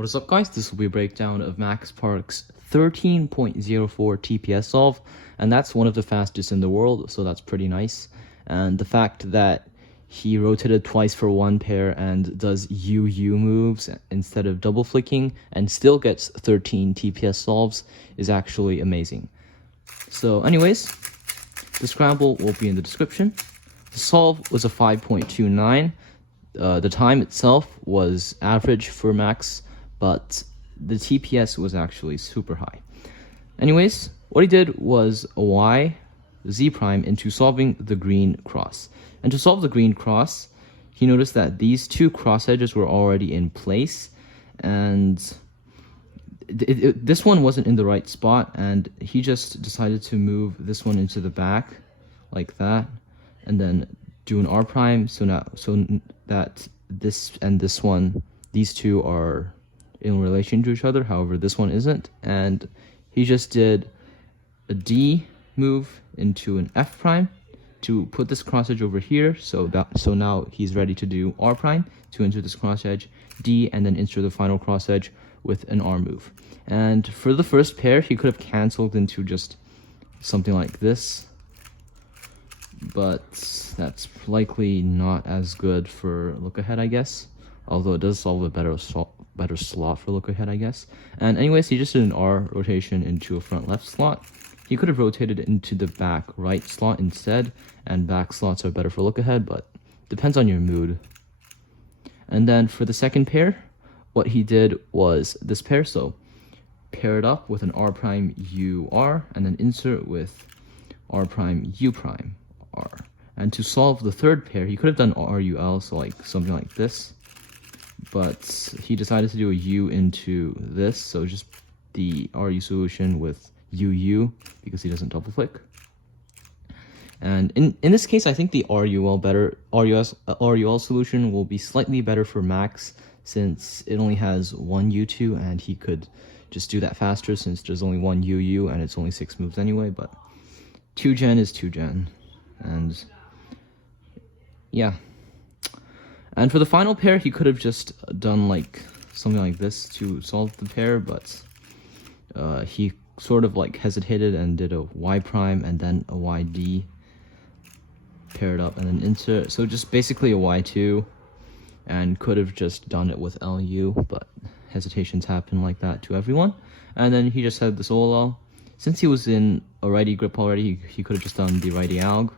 What is up, guys? This will be a breakdown of Max Park's 13.04 TPS solve, and that's one of the fastest in the world, so that's pretty nice. And the fact that he rotated twice for one pair and does UU moves instead of double flicking and still gets 13 TPS solves is actually amazing. So anyways, the scramble will be in the description. The solve was a 5.29. The time itself was average for Max, but the TPS was actually super high. Anyways, what he did was a Y, Z prime into solving the green cross. And to solve the green cross, he noticed that these two cross edges were already in place, and this one wasn't in the right spot, and he just decided to move this one into the back like that, and then do an R prime so that this and this one, these two are in relation to each other. However, this one isn't, and he just did a D move into an F prime to put this cross edge over here. So now he's ready to do R prime to insert this cross edge, D, and then insert the final cross edge with an R move. And for the first pair, he could have canceled into just something like this, but that's likely not as good for look ahead, I guess. Although it does solve a better slot for look ahead, I guess. And anyways, he just did an R rotation into a front left slot. He could have rotated into the back right slot instead, and back slots are better for look ahead, but depends on your mood. And then for the second pair, what he did was this pair, so pair it up with an R prime U R, and then insert with R prime U prime R. And to solve the third pair, he could have done R U L, so like something like this, but he decided to do a U into this, so just the RU solution with UU because he doesn't double flick. And in this case, I think the RUL solution will be slightly better for Max, since it only has one U2 and he could just do that faster since there's only one UU and it's only 6 moves anyway. But 2gen is 2gen, and yeah. And for the final pair, he could have just done like something like this to solve the pair, but he sort of like hesitated and did a Y prime and then a YD, paired up and then insert. So just basically a Y2, and could have just done it with LU, but hesitations happen like that to everyone. And then he just had this OLL. Since he was in a righty grip already, he could have just done the righty ALG,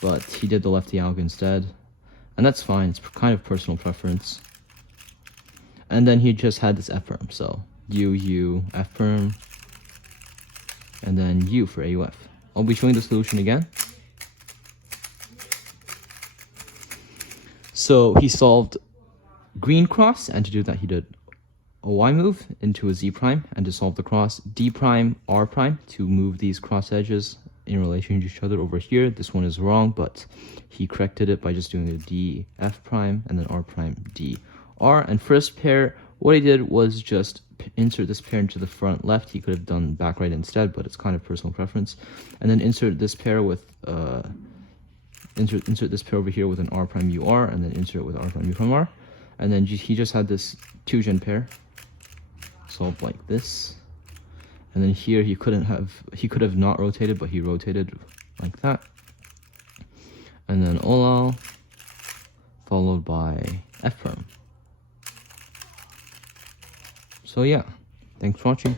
but he did the lefty ALG instead. And that's fine, it's kind of personal preference. And then he just had this F perm, so U, F perm, and then U for AUF. I'll be showing the solution again. So he solved green cross, and to do that he did a Y move into a Z prime, and to solve the cross, D prime, R prime, to move these cross edges in relation to each other over here. This one is wrong, but he corrected it by just doing a D, F prime, and then R prime, D, R. And first pair, what he did was just insert this pair into the front left. He could have done back right instead, but it's kind of personal preference. And then insert this pair with insert this pair over here with an R prime UR, and then insert it with R prime U prime R. And then he just had this 2gen pair solved like this. And then here he could have not rotated, but he rotated like that. And then OLL followed by F perm. So yeah, thanks for watching.